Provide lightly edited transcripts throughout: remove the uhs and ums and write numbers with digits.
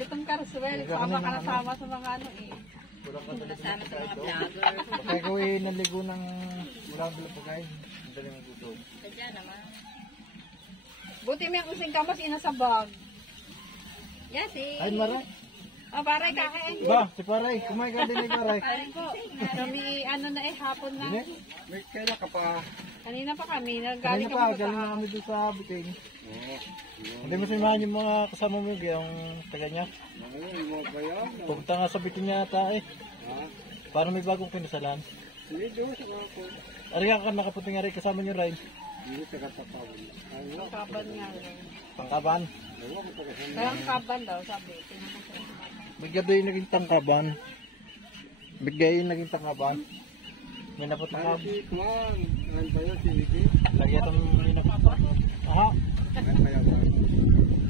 Itong Carswell, sama ka na sama sa mga ano eh. Kasama sa mga vlogger. Kaya ko eh, naligo ng bulang-bulang pagkain. Ang daling magtutog. Sadya naman. Buti may kusing kamas ina sa bag. Yes, eh. Ay, Maray. Ah, paray kakain. Ba, si Paray. Kumain ka din ni Paray. Paray ko. Kami ano na eh, hapon na. Hindi. May kailan ka pa. Kanina pa kami, Kanina nagaling pa, kami galing na sa... kami doon sa buting. Hindi mo simahan yung mga kasama mo, yung taga niya. Pupunta nga sa bitin niya ata eh. Parang may bagong pinusalan. Ari ka nakapunta nga rin kasama niyo rin. Kaban nga rin. Tangkaban. Parang kaban daw, sabi. Bigyan doon yung naging tangkaban. Bigay yung naging tangkaban. May napatangkab. Lagi itong may napatangkab. Aha.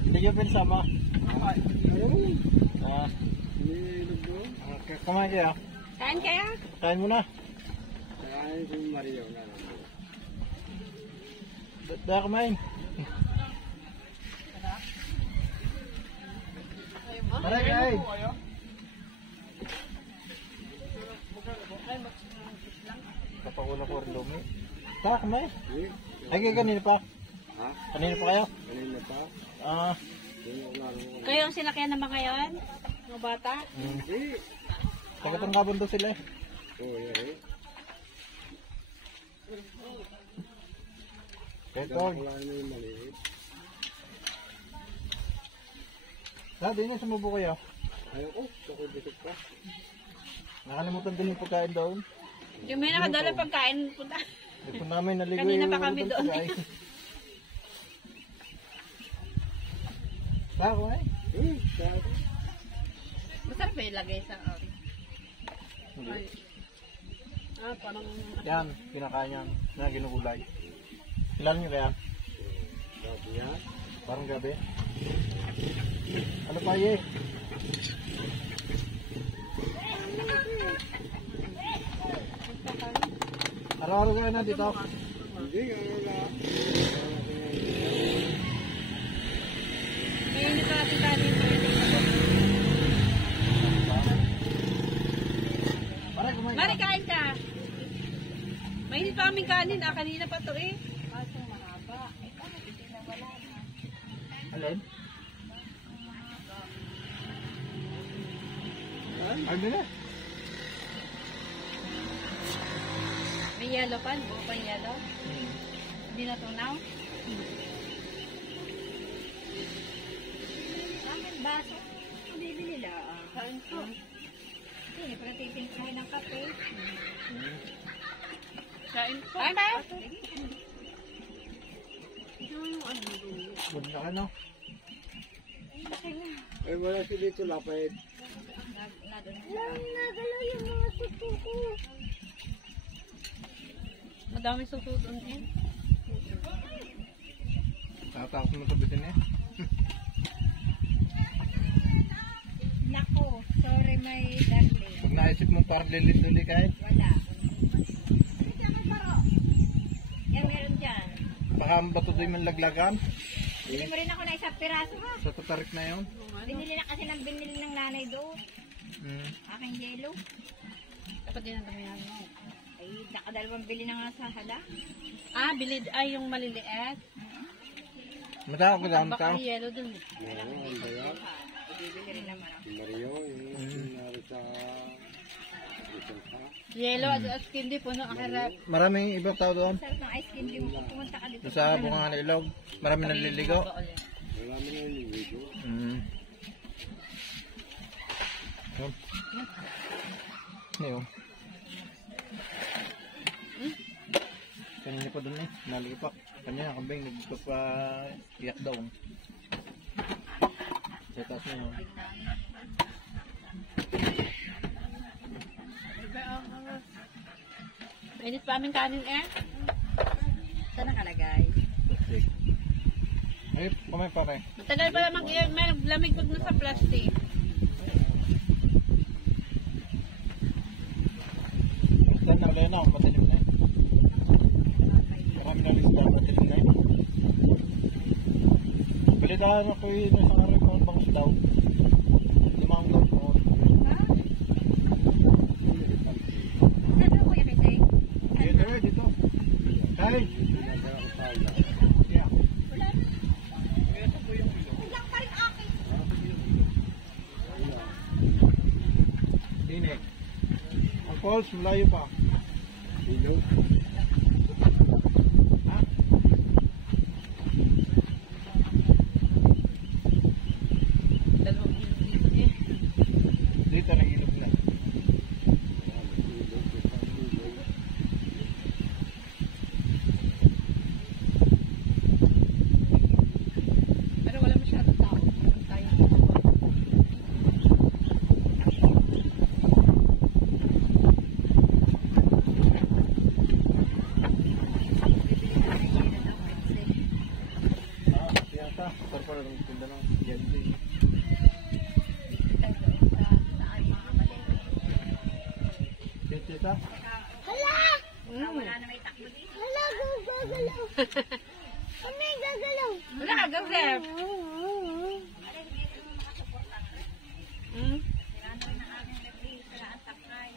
Hindi yung pinsama. Kumain kaya? Kain kaya? Kain mo na. Dahil kumain. Maray kain. Kapakula ko rin lumi. Ta, kumain. Ay, kanina pa. Kanina pa kayo? Kanina pa. Kayo ang sinakyan naman ngayon? Mga bata? Tagatangkaban daw sila eh. Ito. Sabi niya, sumubo kayo. Ayoko, sakudisip ka. Nakalimutan din yung pagkain doon. Yung may nakadala pagkain punta. Hindi po namin naligo Kanina yung pa kami doon. Bako eh. Masarap ba ilagay sa Hindi. parang... Yan, kinakain yan. Na ginugulay. Ilan nyo kaya? Gabi yan. Parang gabi. Ano pa ye? Araw-araw ka na dito? Hindi, araw-araw. May hindi pa natin kanin. Mari, kain ka. May hindi pa kaming kanin. Kanina pa to eh. Masong mahaba. Hindi na wala na. Alin? Ano na? May yellow pa? Buo pa yung yellow? Hindi na tunaw? Bakit baso? Bibili lang. Kain ko. Hindi pa natitin kain ng kape. Kain ko. Kain tayo? Good na ano? Ay, wala si dito lapad. Nagalaw yung mga suso ko. Madami suso doon eh. Tatakot mo sa bitin eh. Nako, sorry my darling. Pag naisip mo parang lilit-lili kahit. Wala. Yan meron dyan. Baka ang bato do'y manlaglagan. Bili mo rin ako na isang piraso ha. Sa tatarik na yun. Binili na kasi ng binili ng nanay doon. Aking yelo. Dapat din ang dami mo. Ay, nakadalawang bili na nga sa hala. Ah, bili ay yung maliliit. Matao ko lang Baka tao. yelo dun. Bibili rin naman ako. Mario, yung nari sa... Yelo at ice candy puno ang harap. Maraming ibang tao doon. Sarap ng ice candy mo kung pumunta ka dito. Doon sa bunga ng ilog. Maraming naliligo. Marami na yung video. Yun. Ano yun? Kanina pa doon eh. Nalipak. Kanya kambing nagpapaiyak daw. Sa taas na yun. Mainit pa aming kanin eh. Saan nakalagay? Plastic. Ay, kumain pa kayo. Matagal pa lamang iyan. May lamig pag nasa plastic. Basta na wala na. Matalim na eh. Marami na lista. Matalim na eh. Balitahan ako yung nasa araw ko ang bangso. daw. Limang daw po. Ha? Sabi ko kuya kasi. Dito eh, dito. Kay! Yeah. Ilang pa rin akin. Tinig. Ang falls, malayo pa. Ilog. Ha? Dalawang kilo dito eh. Dito na ilog na. Pero wala masyadong tao. Tayo. Ah, yata. Pero pala ng tinda ng Genji. Dito ita. Wala na may takbo dito. Hala, gagalaw. Kami gagalaw. Wala ka, Gabriel. Alay, hindi mo makasuporta na. Hmm? Sira na rin ang aking nagli. Sira ang takay.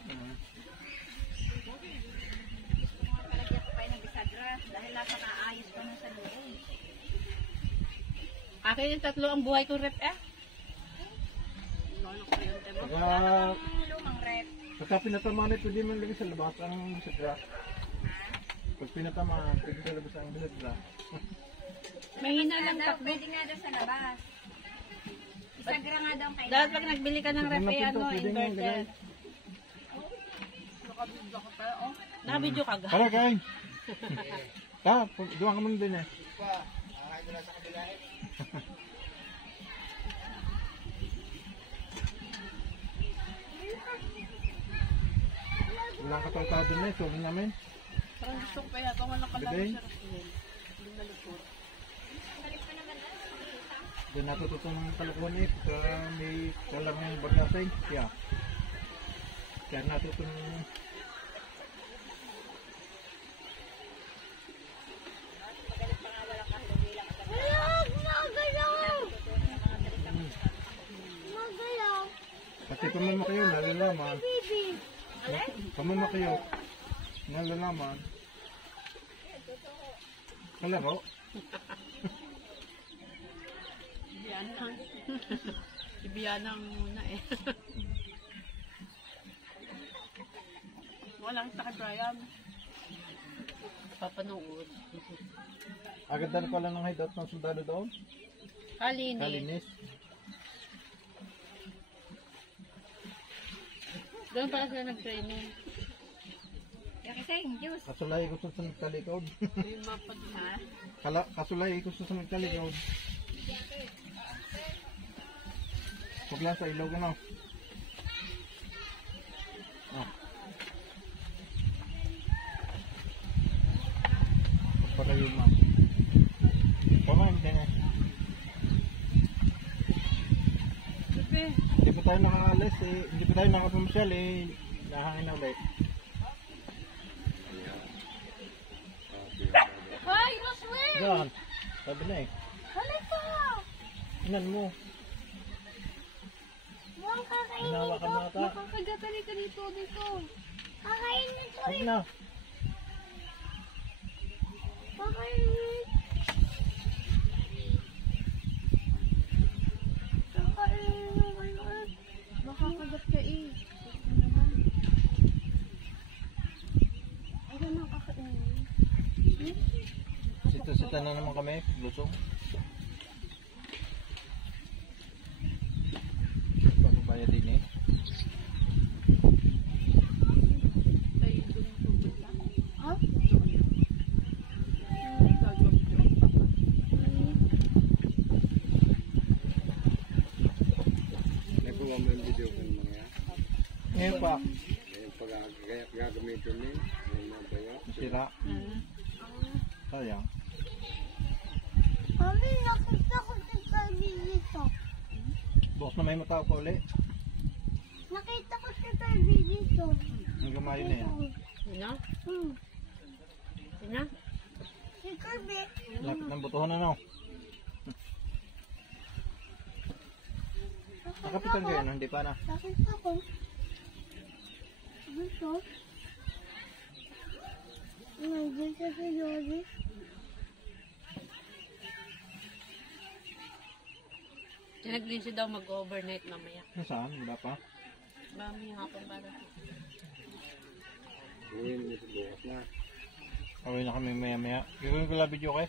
Gusto mo nga palagyan ko pa ng bisagra. Dahil nasa naayos ko na sa loob. Akin yung tatlo ang buhay ko rep eh. Pagka, Ang lumang rep. pagka pinatamaan ito, di man lagi sa labas ang bisadra. Pag pinatamaan, pwede sa labas ang bisadra. Mahina lang Daw, takbo. pwede nga daw sa labas. Bisagra nga daw ang kailangan. Dahil pag nagbili ka ng rep eh, Pwede ano, nga pinto, pwede nga inverter. ganyan. Nakabidyo ka ga. Tara, kain. Ta, duwang ka muna din eh. Walang katalkado na ito, namin. Parang gusto ko pa yata walang Gabi. kalabas sa restaurant. Hindi nalupot. Doon natututo ng kalokohan eh, pagka may kalamang bagyasay. Kaya, natuto ng... Kasi paman kayo, nalalaman. Paman kayo, nalalaman. Kalaro. Ibiana. Ibiana ang muna eh. Walang sa Brian. Papanood. Agad na pala ng hideout ng sundalo doon. Kalinis. Kalinis. Doon pala sila nag-training. Kaya kasi yung juice. Kasulay gusto sa nagtalikod. May mapa doon ha. Kasulay gusto sa nagtalikod. Huwag lang sa ilaw gano'n. Ah. Para yun ma'am. Pamain din eh. Siyempre. Hindi pa tayo nakakalis eh. Hindi pa tayo nakapamasyal eh. Nahangin na ulit. Hoy, Roswell! Diyan. Sabi na eh. Halay pa! Inan mo. Mukhang kakainin Hinawa ka na ata. Makakagatali ka dito. Kakainin ko Huwag na. Kakainin. Kakainin. Makakagat ka eh. Ano na kakainin? Sita-sita na naman kami. Lusong. Pagkabaya din eh. Tayo doon pupunta. Ha? Gagawin ko ang papa. May po may video ko mga yan. Ngayon pa. Yung pag gagamitin mo, yung mga bayo. Sira. Sayang. Mami, nakita ko sa tabi dito. Bukas na may matao pa ulit. Nakita ko sa tabi dito. Ang gamayo na yan. Sino? Hmm. Sino? Si Kirby. Lapit ng butuhan na no. Nakapitan kayo, no? Hindi pa na. Bakit ako? Gusto? Nandito si Lori. Sinaglinsi daw mag-overnight mamaya. Nasaan? Wala pa. Mamayang hapon para. Ngayon, bukas na. Away na kami maya-maya. Gagawin ko lang video kay.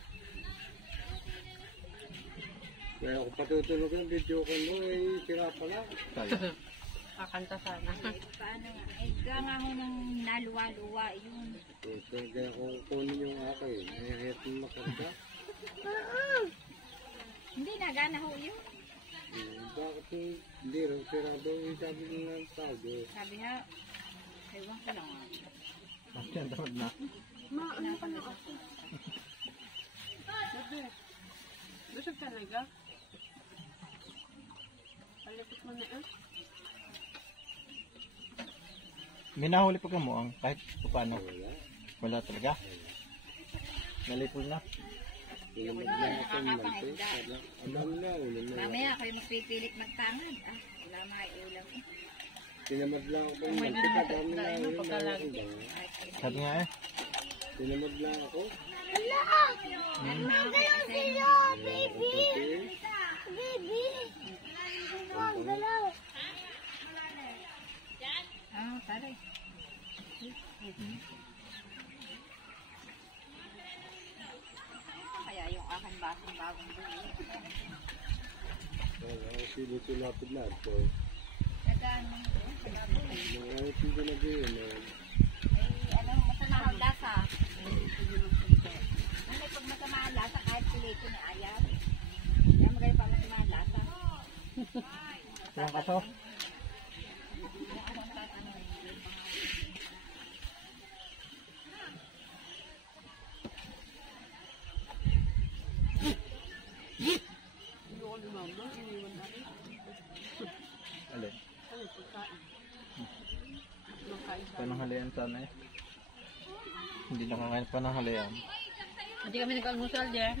Kaya kung patutulog yung video ko mo, eh, tira pa lang. Tayo. Kakanta sana. Paano nga? Eh, kaya nga ho nang naluwa-luwa yun. Kaya kung kunin yung akin, ay hayat mo makarga. Hindi, nagana ho yun. Bakit hindi rin sirado yung sabi ng tao. Sabi nga, ewan ko lang. Basta yan, tamad na. Ano pa na ako? Gusto talaga? Palipot mo na May nahuli pa ka mo ang kahit paano. Wala. Wala talaga. Nalipol na. Tinamad na ako mantis. Alam na, ulam na. Mamaya kayo magpipilit magtangad. Ah, wala mga ulam eh. Tinamad lang ako mantis. Adami na ulam na ako. Sabi nga eh. Tinamad lang ako. Baby! Baby! Ang galaw! Ah, taray. Kaya yung akin basong bagong buwi. Silipilapid na ito. Nagaan mo yun, sa baboy. Mga hindi na gawin. Eh, ano, masama ang lasa. Ano, pag masama ang lasa, kahit pilito ni Ayat. Kaya magayo pa masama ang lasa. Ilang kaso? Alin? Pananghalian sana eh. Hindi nakakain pananghalian. Hindi kami nag-almusal dyan.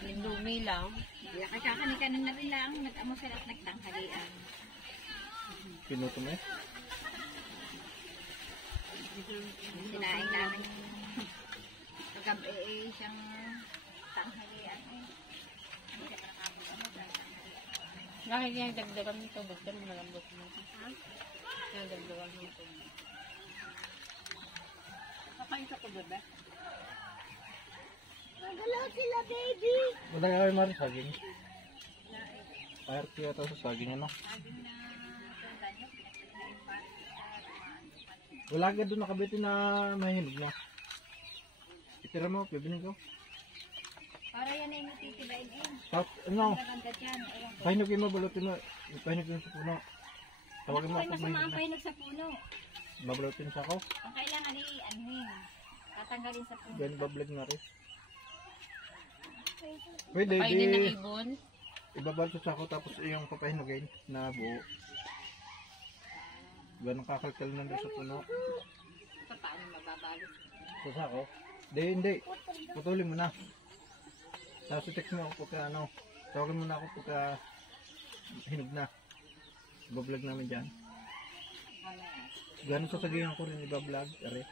Lumi lang. Kaya kakakanin na rin lang, nag-amusal at nagtanghalian. Pinuto mo eh. Sinaing namin paggabi eh, siyang tanghalian eh. Hindi siya nakakabot tanghalian. Dahil yung dagdagan nito, basta malambot mo. Yung dagdagan nito. Kakain ka ko, bebe? Magalaw sila, baby! Madali kami mari saging. Fire kaya ito sa saging ano. Saging na sundan nyo, pinagpagkain pa sa Wala ka doon nakabitin na mahinog na. Itira mo, pibinig ko. para yan ay matitibain eh. Tapos ano, Ang gaganda dyan, ewan ko. pahinugin mo, balutin mo. Pahinugin mo sa puno. Tawagin mo Naku, ako masama ang mahinog na. pahinog sa puno. Babalutin sa ako. Ang kailangan ay anuhin. Tatanggalin sa puno. Then bablag na rin. Pwede, Painin ng di ibon. ibabalot sa ako tapos yung papahinugin na buo. Ganun kakalkal na doon sa puno. Ito paano mababalot? Sa sako. Hindi. Putulin mo na. Tapos i-text mo ako pagka ano. Tawagin mo na ako pagka hinog na. Ibablog namin dyan. Ganun sa sagihan ko rin ibablog. Are.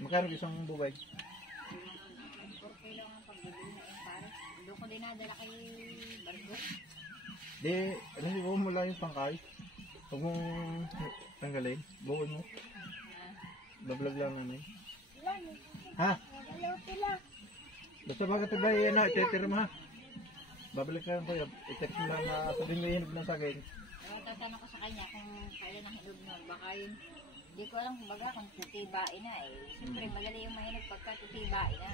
Magkano isang bubay? 4 kilo ang pagbibili na yung pares. Doon ko dinadala kay Bargo. Di, nasibaw mo lang yung pangkay. Huwag mong tanggalin. Buuin mo. Bablog lang namin. Ha? Basta baga tayo yan na, ititir mo ha. Babalik ka lang kayo. I-text mo lang na sabihin mo hinog ng saging. Pero tatanong ko sa kanya kung kailan ang hinog nun. Baka yun, hindi ko alam kumbaga kung titibain na eh. Siyempre madali yung mahinog pagka titibain na.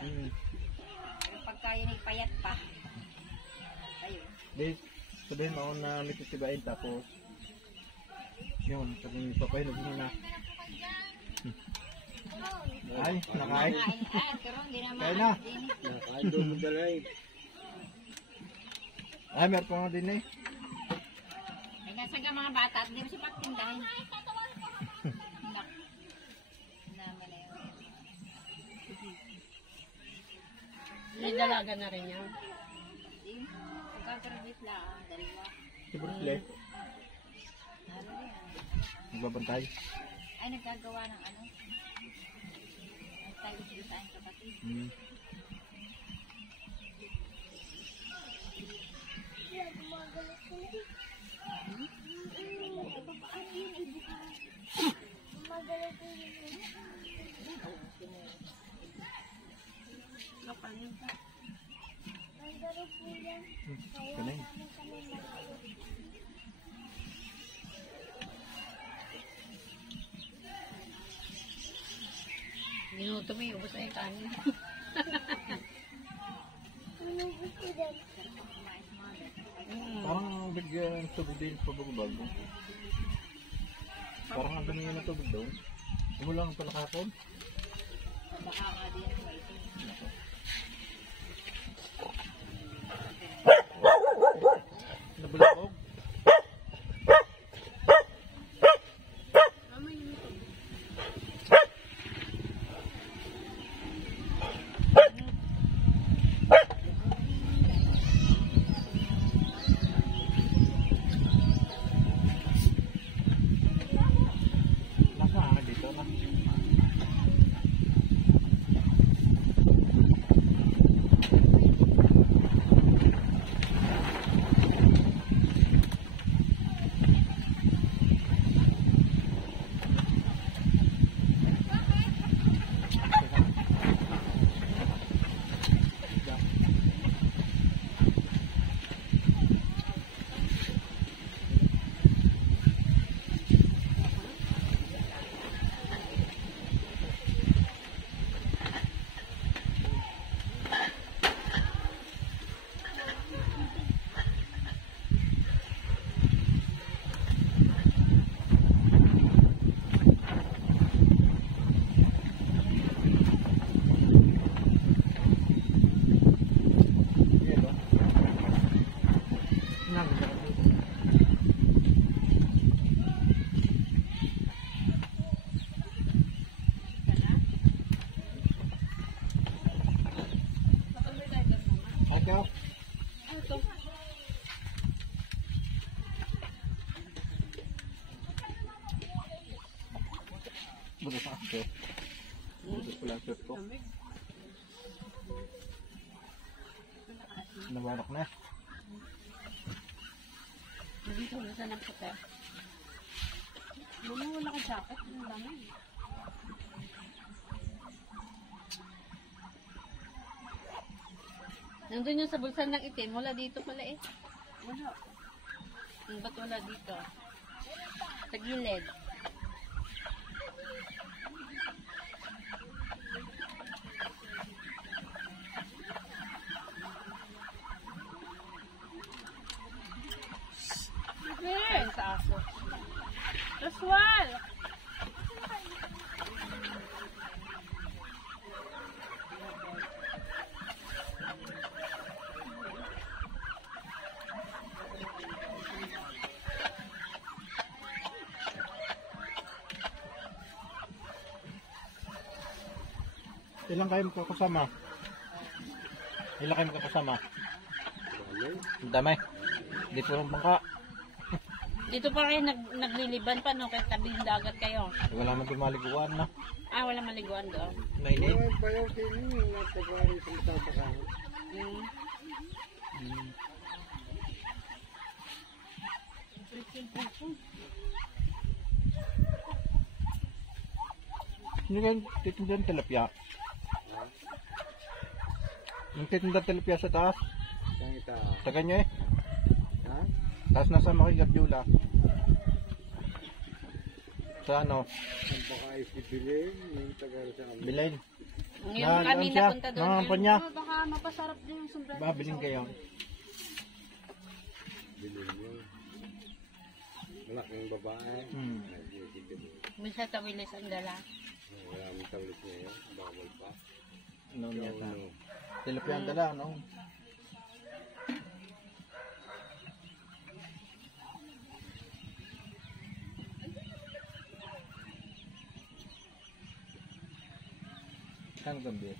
Pero pagka yun ay payat pa. Ayun. Di, sabihin mo na may titibain tapos yun, sabihin mo papahinog mo na. Ay, nakain. Pero hindi naman. Kain na. Nakain doon mo dalay. Ay, meron pa nga din eh. Ay, nasa ka mga bata at di mo siya pagtindahin. Nak. Naman na yun. May dalaga na rin yan. Pagkakarabit lang, dalawa. Si Bruce Lee. Nagbabantay. Ay, nagkagawa ng ano? Tayo sa aking kapatid. Kanay. Minuto mo yung ubos na yung kanin. Parang bigyan ng tubig din sa bago-bago. Parang ang ganyan na tubig doon. Hindi mo lang pala kahapon. Baka nga din yung ito. Nabulakog. Nasa dito na. Ikaw? Buto sa ako. Buto pala ang shirt ko. Nabarak na. Dito na sa nagputa. Wala ka jacket. Ang dami. Nandun yung sa bulsan ng itim. Wala dito pala eh. Wala. Ba't wala dito? Sa gilid. Ayun sa aso. Roswal! Ilang kayo magkakasama? Ilang kayo magkakasama? Ang dami. Hindi po ng bangka. Dito pa kayo nagliliban pa, no? Kaya tabing dagat kayo. Wala man din maliguan na. Ah, wala maliguan doon. Mainit. Ay, bayaw din yung natagari sa matapakahan. Hindi kayo titindan tilapia. Yung titindan tilapia sa taas. Yang ita. Taga nyo eh. Ha? Taas nasa Makigabyula. Sa ano? Ang baka isibilin, yung tagar sa amin. Bilain. Yung kami siya? napunta doon. Nangangapan niya. Baka mapasarap din yung sombrero. Babiling kayo. Bilin yun. Malaking babae. Nag-isibilin. Misa tawilis ang dala. Wala mong talit niya yun. Bawal pa. Ano niya ta? Ano? Tilapia ang dala, no? Saan gabi?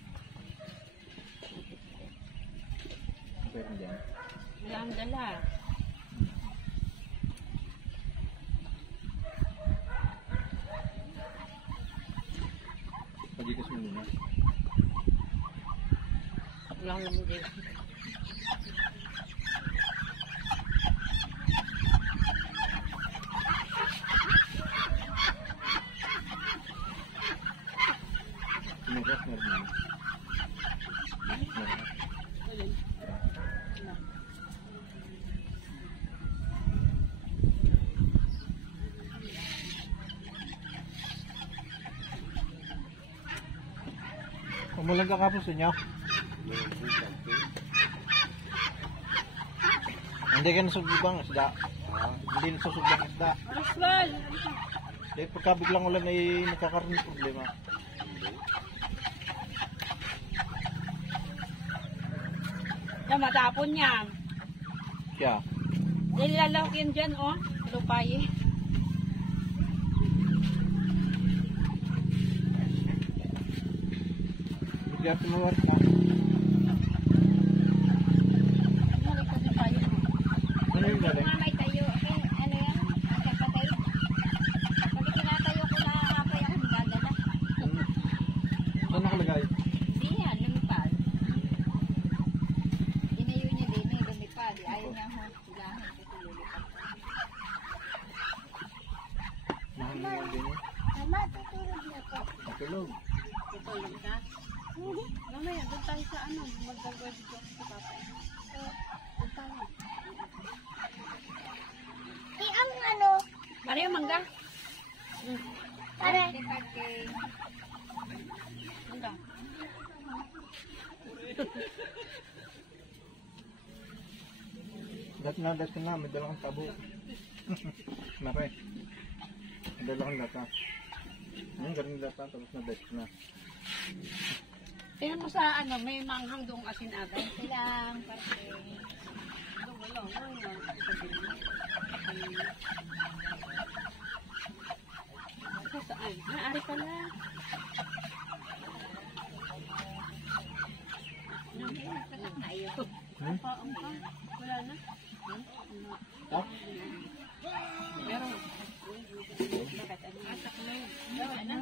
Pwede dyan. Wala ang dala. Padikas mo muna. Wala akong lamang dito. Sumugas meron na. Meron. Umulan ka kapos niya. Hindi ka nasusugbang isda. Hindi nasusugbang isda. Aswal! Dahil pagka biglang ulan ay nagkakaroon ng problema. Yan, matapon yan. Kaya, Nilalawak yan dyan, oh. Lupay. bigyan tumawar ka. Malikot yung payo. Ano yung galing? Mga may tayo, okay, ano yan? Ang kapatay. Pag tinatayo ko na kapay ako, magdadala. Saan nakalagay? Di yan, lumipad. Inayo niya din, may lumipad. Ayaw niya ho, silahan kasi lumipad. Mahal na yan din eh. Mama, tutulog na to. Matulog. Tutulog ka? Mamaya, doon tayo sa ano, magdagwag dito sa tatay. Ang ano? Mario, mangga. Pare. Pagkay. Mangga. Dat na, may dalawang tabo. Mare. May dalawang lata. Yung galing lata, tapos na dat na. Tingnan mo sa ano, may manghang doong asin agad. Silang, pagkay. Saan? Ari pala. Ayaw. Hmm? Wala na. Tap? Meron. Asak na yun. Wala na.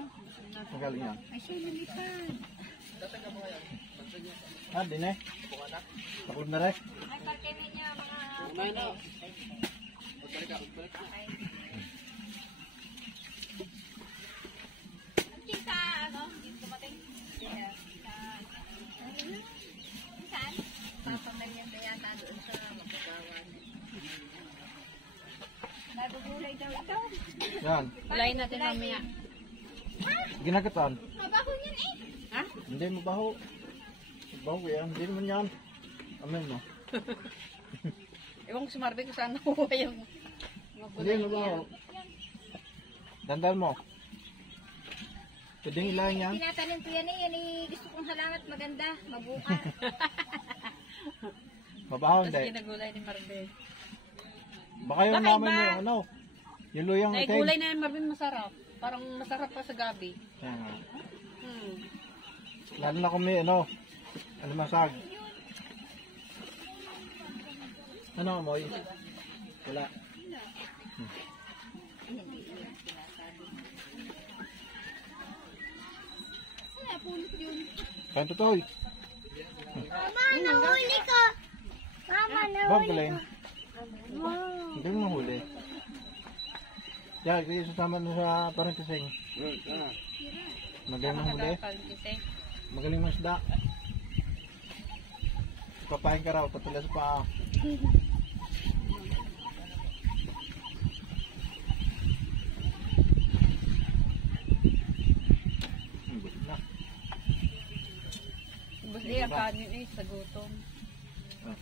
Ang galing yan. Ay, siya lumipad. Din eh. Taklob na rin. Ay, pagkay niya mga... Sa ano, yung dumating. Saan? Papamilyan ba yata doon sa magbabawan? Nagugulay daw ito. Yan. Walayin natin mamaya. Ginagatan. Mabaho yan eh. Ha? Hindi mabaho. Mabaho yan. Hindi naman yan. Amen mo. Ewan ko si Marvin kung saan nakuha yung Hindi mabaho. Dandal mo. Pwedeng ilahin yan. Tinatanim ko yan eh. Yan eh. Gusto kong halamat maganda. Mabuka. Mabaho Tapos hindi. ginagulay ni Marvin. Baka yung Baka namin iba. yung ano. Yung luyang Ay, itim. gulay na ni Marvin masarap. Parang masarap pa sa gabi. Yan nga. Hmm. Lalo na kung may ano. Alimasag. Ano amoy? Wala. Kaya totoo. Mama, nahuli ko. Mama, Bob, galing. Hindi mo mahuli. Yan, ito sasama na sa parentising. Magaling mahuli. Magaling mo isda. Papahin ka raw, patulas pa. Bus na. Basta ang kanin eh, sa gutom. Ah.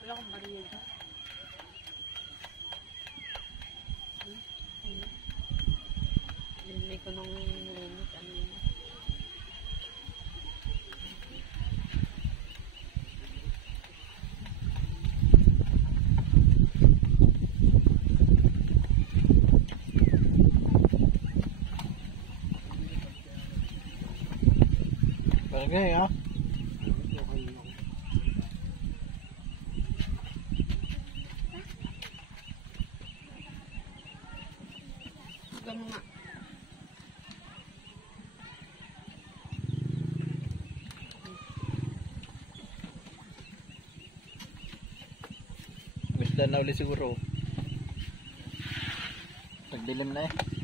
Wala akong bariya. Hindi ko nung nilinis. Ano yun? Bagay ha. nga. Gusto na uli siguro. Nagdilim na eh.